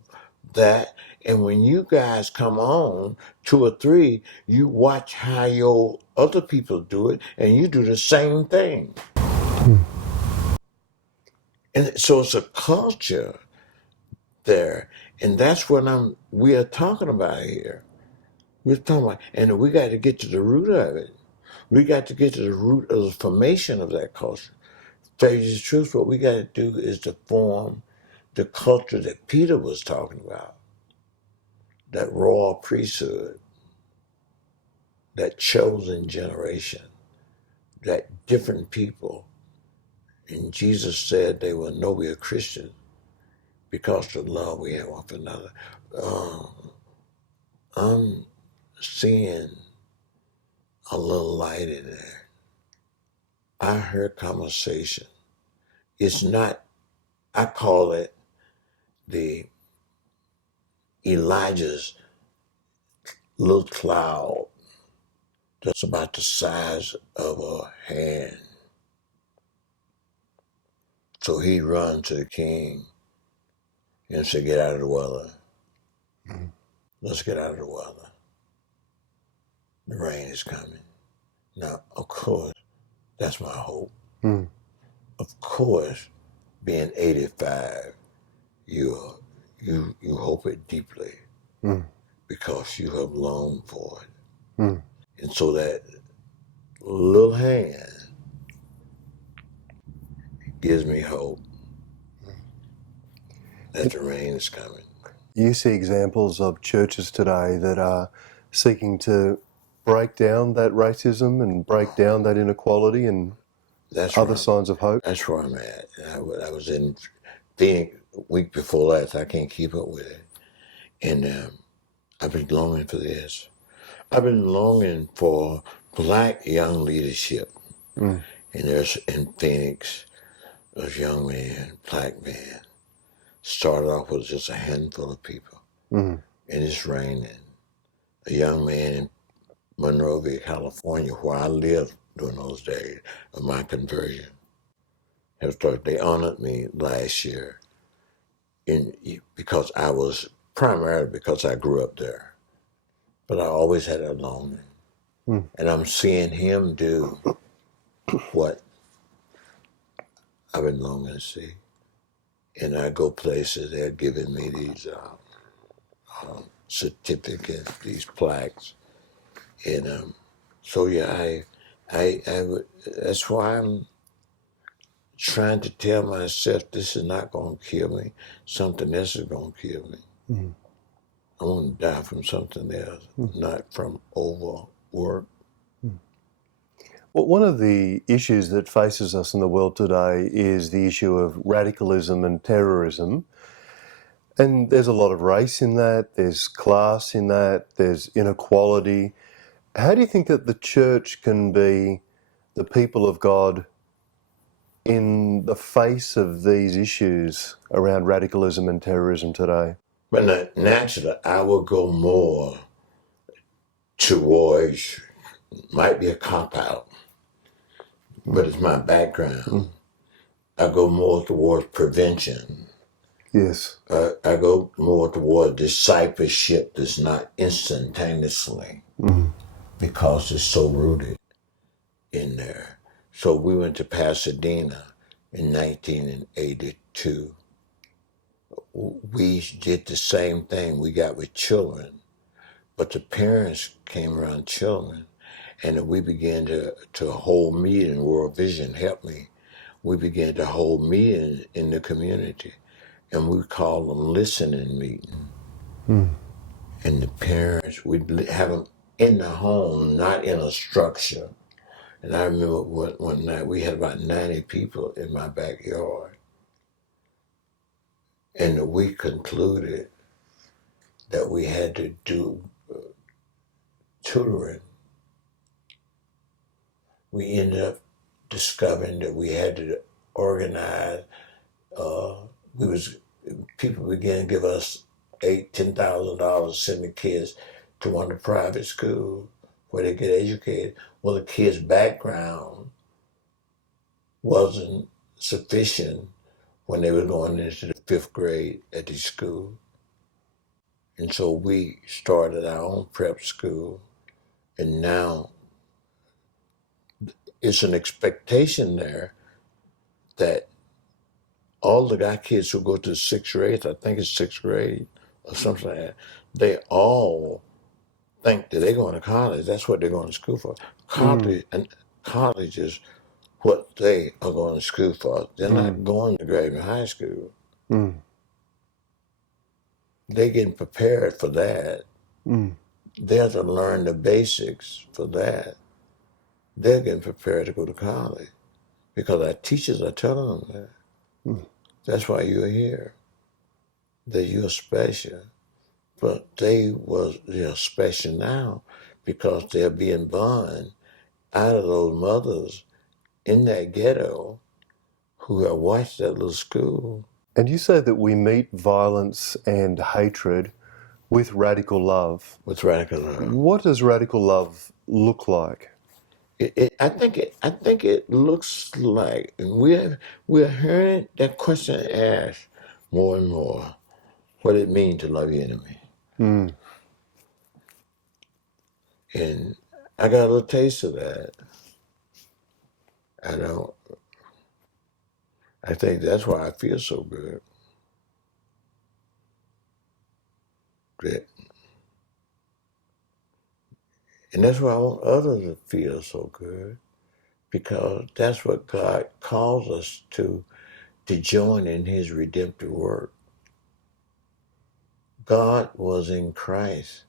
that. And when you guys come on, 2 or 3, you watch how your other people do it, and you do the same thing. And so it's a culture there. And that's what we are talking about here. We're talking about, and we got to get to the root of it. We got to get to the root of the formation of that culture. Tell you the truth, what we got to do is to form the culture that Peter was talking about, that royal priesthood, that chosen generation, that different people. And Jesus said they will know we are Christians because of the love we have one for another. I'm seeing a little light in there. I heard conversation. It's not, I call it the Elijah's little cloud that's about the size of a hand. So he run to the king and said, get out of the weather. Let's get out of the weather. The rain is coming. Now, of course, that's my hope. Of course, being 85, you hope it deeply because you have longed for it. And so that little hand gives me hope that the rain is coming. You see examples of churches today that are seeking to break down that racism and break down that inequality and That's other where signs of hope. that's where I'm at. I was in Phoenix week before last. I can't keep up with it, and I've been longing for this. I've been longing for black young leadership. And there's in Phoenix, those young men, black men, started off with just a handful of people, and it's raining. A young man in Monrovia, California, where I lived during those days of my conversion, they honored me last year primarily because I grew up there. But I always had a longing. And I'm seeing him do what I've been longing to see. And I go places, they're giving me these certificates, these plaques. And so yeah, that's why I'm trying to tell myself this is not going to kill me. Something else is going to kill me. I want to die from something else, not from overwork. Well, one of the issues that faces us in the world today is the issue of radicalism and terrorism. And there's a lot of race in that, there's class in that, there's inequality. How do you think that the church can be the people of God in the face of these issues around radicalism and terrorism today? But naturally, I will go more towards, might be a cop-out, but it's my background. I go more towards prevention. Yes. I go more toward discipleship that's not instantaneously because it's so rooted in there. So we went to Pasadena in 1982. We did the same thing. We got with children, but the parents came around children, and we began to hold meeting. World Vision helped me. We began to hold meetings in the community, and we call them listening meetings. And the parents, we'd have them in the home, not in a structure. And I remember one night we had about 90 people in my backyard. And we concluded that we had to do tutoring. We ended up discovering that we had to organize. People began to give us $10,000 to send the kids to one of the private schools where they get educated. Well, the kids' background wasn't sufficient when they were going into the 5th grade at the school. And so we started our own prep school, and now it's an expectation there that all the guy kids who go to 6th grade, I think it's 6th grade or something like that, they all think that they're going to college. That's what they're going to school for. College is what they are going to school for. They're not going to graduate high school. They're getting prepared for that. They have to learn the basics for that. They're getting prepared to go to college because our teachers are telling them that. That's why you're here. That you're special. But they're special now because they're being born out of those mothers in that ghetto who have watched that little school. And you say that we meet violence and hatred with radical love. With radical love. What does radical love look like? I think it looks like, and we're hearing that question asked more and more. What it means to love your enemy. And I got a little taste of that. I think that's why I feel so good. And that's why I want others to feel so good, because that's what God calls us to join in his redemptive work. God was in Christ,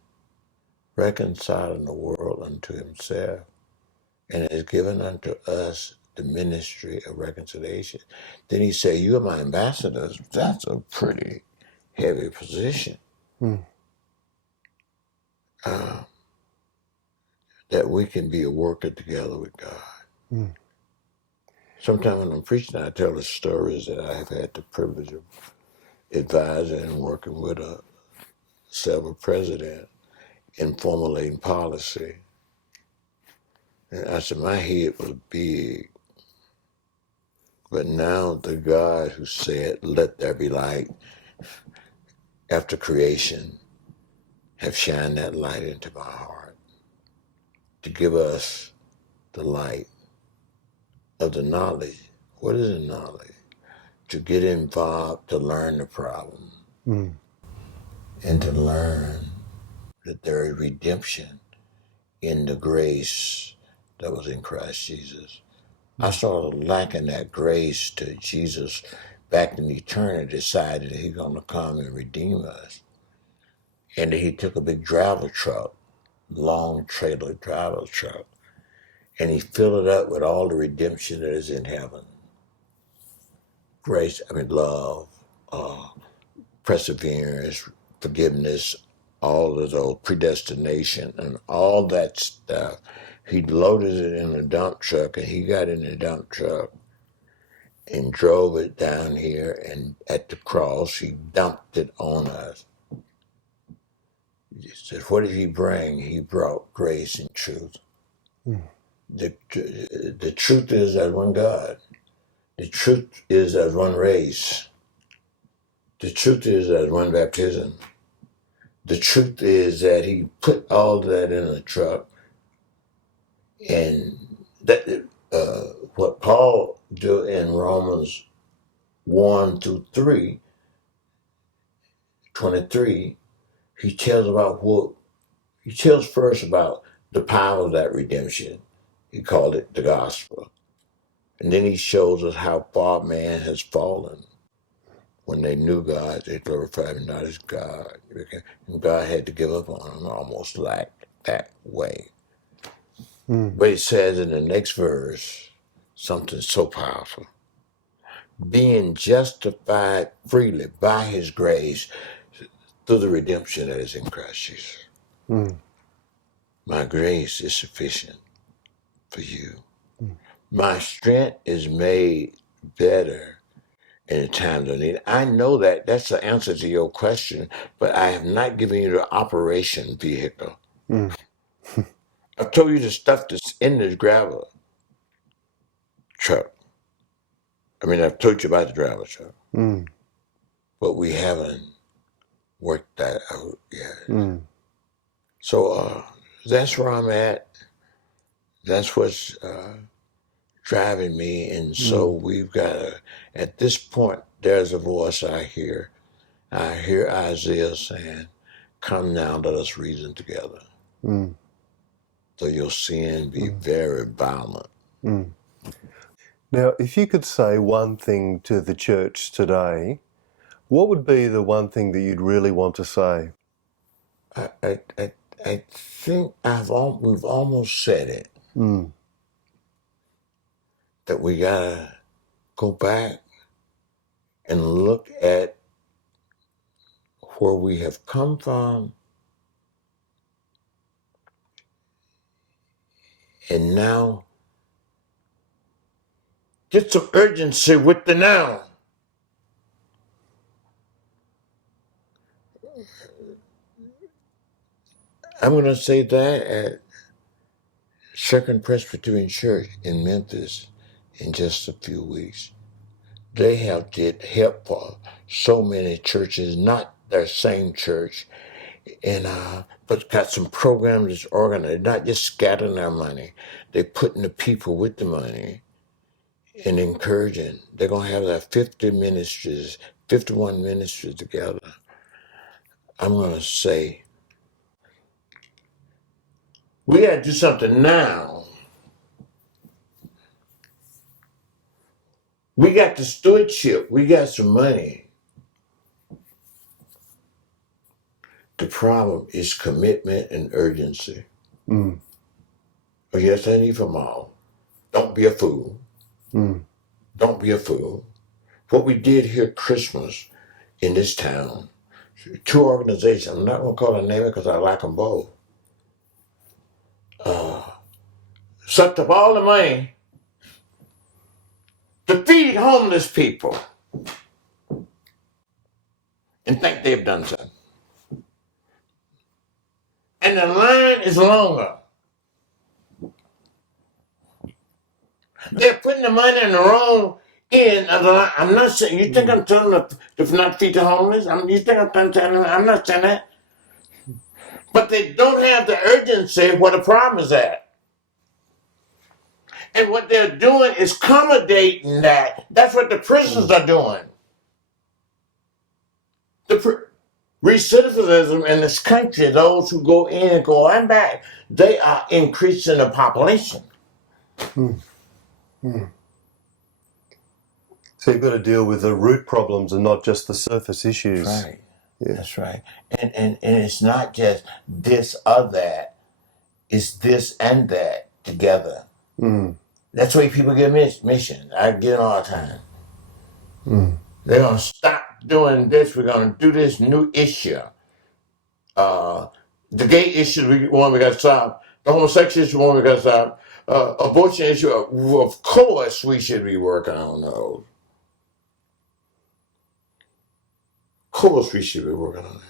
reconciling the world unto himself, and has given unto us the ministry of reconciliation. Then he said, you are my ambassadors. That's a pretty heavy position. That we can be a worker together with God. Sometimes when I'm preaching, I tell the stories that I have had the privilege of advising and working with a several president in formulating policy. And I said, my head was big. But now the God who said, let there be light, after creation, have shined that light into my heart to give us the light of the knowledge. What is the knowledge? To get involved, to learn the problem, and to learn that there is redemption in the grace that was in Christ Jesus. I started lacking that grace to Jesus back in eternity, decided that he's going to come and redeem us. And he took a big travel truck, long trailer travel truck, and he filled it up with all the redemption that is in heaven. Grace, love, perseverance, forgiveness, all of those, predestination, and all that stuff. He loaded it in a dump truck, and he got in the dump truck and drove it down here, and at the cross, he dumped it on us. He said, what did he bring? He brought grace and truth. The truth is that one God. The truth is that one race. The truth is that one baptism. The truth is that he put all that in a truck, and that what Paul do in Romans 1-3, he tells first about the power of that redemption. He called it the gospel. And then he shows us how far man has fallen. When they knew God, they glorified him not as God. And God had to give up on him almost like that way. But he says in the next verse something so powerful. Being justified freely by his grace through the redemption that is in Christ Jesus. My grace is sufficient for you. My strength is made better in the times of need. I know that that's the answer to your question, but I have not given you the operation vehicle. I've told you the stuff that's in this gravel truck. I've told you about the gravel truck, but we haven't worked that out yet. So that's where I'm at. That's what's driving me. And so we've got to, at this point, there's a voice I hear. I hear Isaiah saying, come now, let us reason together. So your sin be very violent. Now, if you could say one thing to the church today, what would be the one thing that you'd really want to say? I think we've almost said it. That we gotta go back and look at where we have come from, and now get some urgency with the now. I'm going to say that at Second Presbyterian Church in Memphis in just a few weeks. They have did help for so many churches, not their same church, and but got some programs that's organized, not just scattering their money. They're putting the people with the money and encouraging. They're going to have their 51 ministries together. I'm going to say, we got to do something now. We got the stewardship. We got some money. The problem is commitment and urgency. Oh, yes, I need from all. Don't be a fool. Don't be a fool. What we did here Christmas in this town, two organizations, I'm not going to call their name because I like them both, sucked up all the money to feed homeless people and think they've done something. And the line is longer. They're putting the money in the wrong end of the line. I'm not saying, you think I'm telling them to not feed the homeless? You think I'm telling them? I'm not saying that. But they don't have the urgency where the problem is at. And what they're doing is accommodating that. That's what the prisons are doing. Recidivism in this country, those who go in and go on back, they are increasing the population. So you've got to deal with the root problems and not just the surface issues. That's right. Yeah. That's right. And it's not just this or that. It's this and that together. That's the way people get missions. I get it all the time. They're going to stop doing this. We're going to do this new issue. The gay issue, we got to stop. The homosexual issue, we got to stop. Abortion issue, of course we should be working on those. Of course we should be working on that.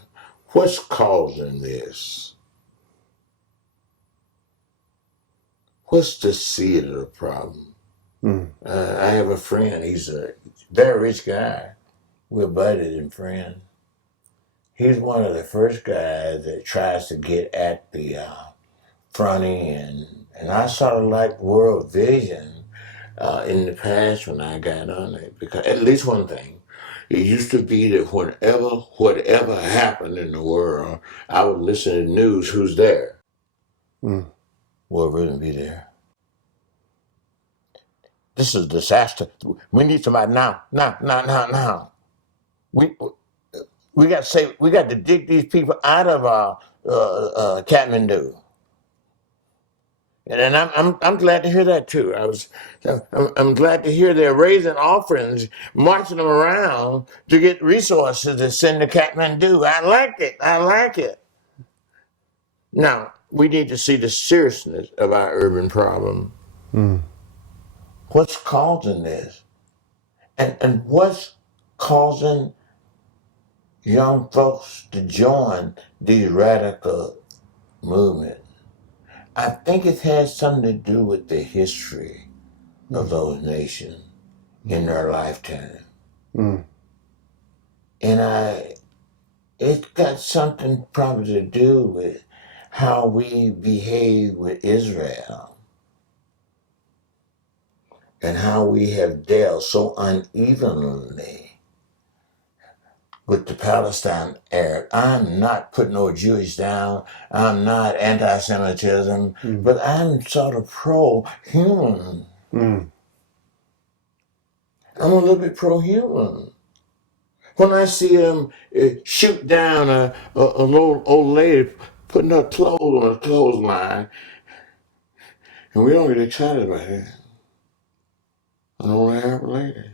What's causing this? What's the seed of the problem? I have a friend. He's a very rich guy. We're buddies and friends. He's one of the first guys that tries to get at the fronting, and I sort of like world vision in the past when I got on it, because at least one thing, it used to be that whatever happened in the world, I would listen to the news, who's there? Will really be there. This is a disaster. We need somebody now. We got to dig these people out of Kathmandu. And I'm glad to hear that too. I'm glad to hear they're raising offerings, marching them around to get resources to send to Kathmandu. I like it. Now we need to see the seriousness of our urban problem. What's causing this, and what's causing young folks to join these radical movements? I think it has something to do with the history of those nations in their lifetime. And it's got something probably to do with how we behave with Israel and how we have dealt so unevenly with the Palestine Arab. I'm not putting no Jewish down. I'm not anti-Semitism, but I'm sort of pro-human. I'm a little bit pro-human. When I see them shoot down an old lady putting her clothes on a clothesline, and we don't get excited about it. An old Arab lady.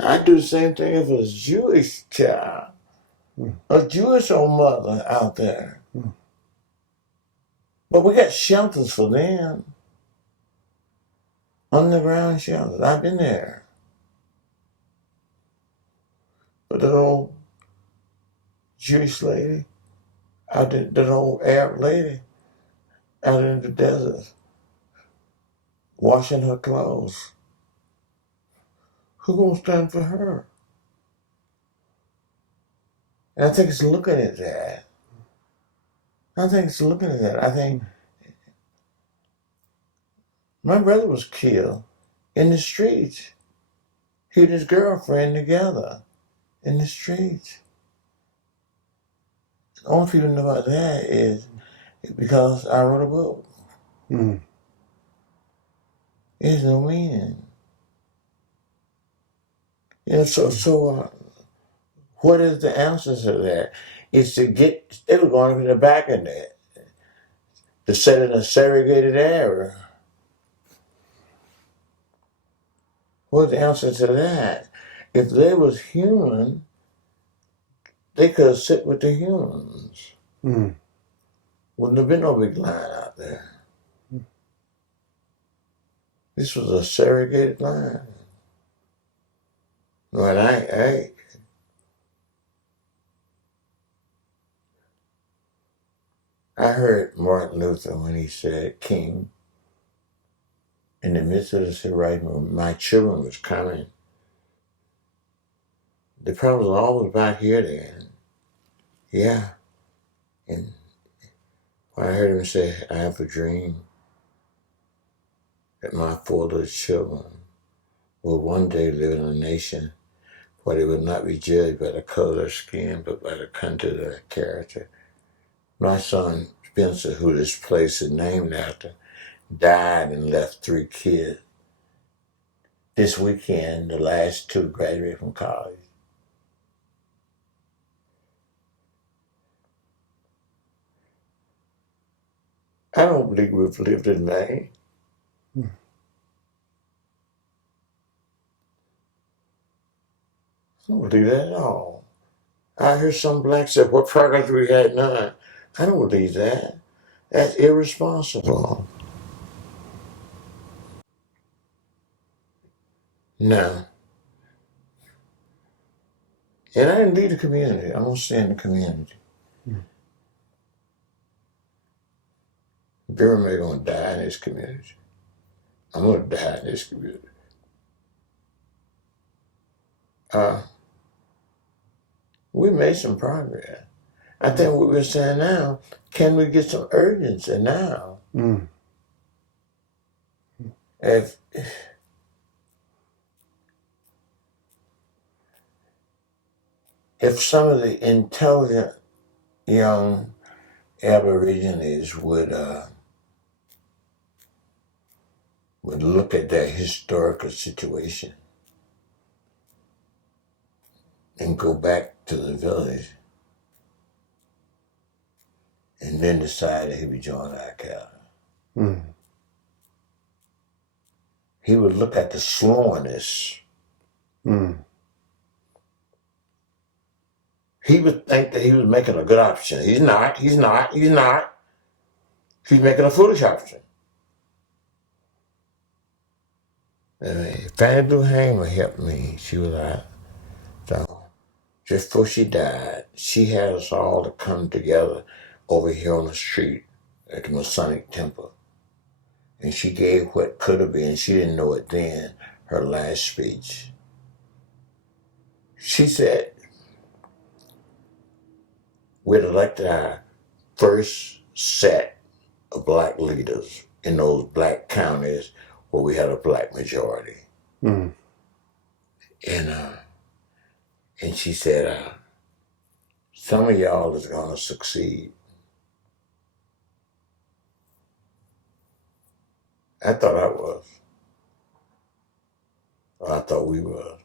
I'd do the same thing if it was a Jewish child, a Jewish old mother out there. But we got shelters for them. Underground shelters. I've been there. But that old Jewish lady, that old Arab lady out in the desert, washing her clothes. Who gonna stand for her? And I think it's looking at that. I think my brother was killed in the streets. He and his girlfriend together in the streets. The only people who know about that is because I wrote a book. It has no meaning. So what is the answer to that? Is to they were going to the back of that, to set in a segregated area. What's the answer to that? If they was human, they could sit with the humans. Wouldn't have been no big line out there. This was a segregated line. But I heard Martin Luther when he said, King, in the midst of the civil rights movement, my children was coming. The problem was always back here then. Yeah. And when I heard him say, I have a dream that my 4 little children will one day live in a nation where they will not be judged by the color of their skin, but by the content of their character. My son, Spencer, who this place is named after, died and left 3 kids. This weekend, the last 2 graduated from college. I don't believe we've lived in vain. I don't believe that at all. I hear some blacks say, what progress we had none. I don't believe that. That's irresponsible. No. And I didn't leave the community. I'm going to stay in the community. Bill May going to die in this community. I'm going to die in this community. We made some progress. I think what we're saying now, can we get some urgency now? If some of the intelligent young Aborigines would look at that historical situation and go back to the village and then decide that he would join our cattle. He would look at the slowness. He would think that he was making a good option. He's not. He's making a foolish option. Fannie Lou Hamer helped me. She was out. So just before she died, she had us all to come together over here on the street at the Masonic Temple. And she gave what could have been, she didn't know it then, her last speech. She said, we'd elected our first set of black leaders in those black counties where we had a black majority. And she said, some of y'all is gonna succeed. I thought I was. Or I thought we was.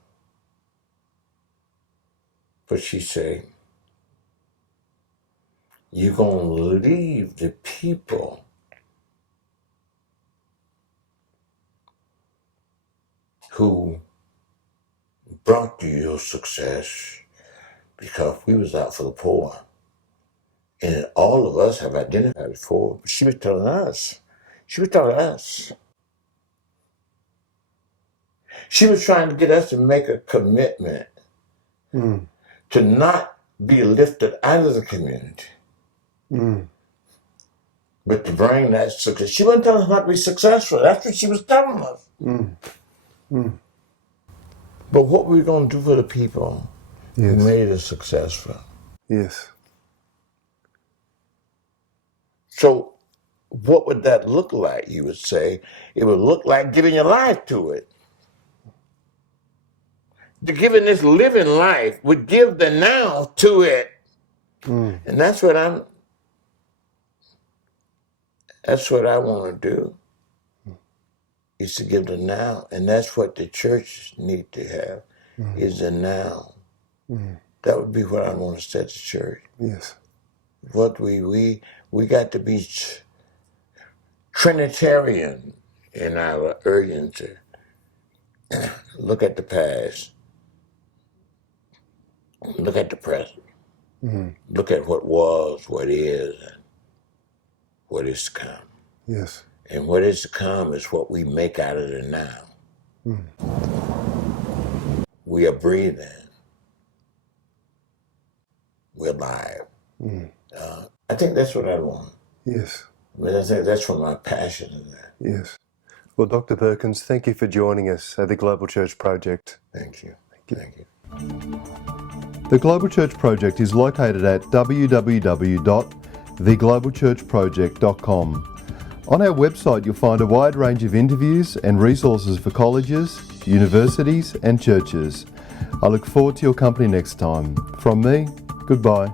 But she said, you're gonna leave the people who brought you your success because we was out for the poor. And all of us have identified before. But she was telling us. She was trying to get us to make a commitment to not be lifted out of the community, but to bring that success. She wasn't telling us not to be successful. That's what she was telling us. But what we're going to do for the people who made us successful. Yes. So what would that look like, you would say? It would look like giving your life to it. The giving this living life would give the now to it. And that's what I want to do, is to give the now. And that's what the church need to have, is the now. That would be what I want to set the church. Yes. What we got to be Trinitarian in our urgency. Look at the past. Look at the present. Look at what was, what is, and what is to come. Yes. And what is to come is what we make out of the now. We are breathing. We're alive. I think that's what I want. Yes. I mean, I think that's what my passion is at. Yes. Well, Dr. Perkins, thank you for joining us at the Global Church Project. Thank you. Thank you. The Global Church Project is located at www.theglobalchurchproject.com. On our website, you'll find a wide range of interviews and resources for colleges, universities, and churches. I look forward to your company next time. From me, goodbye.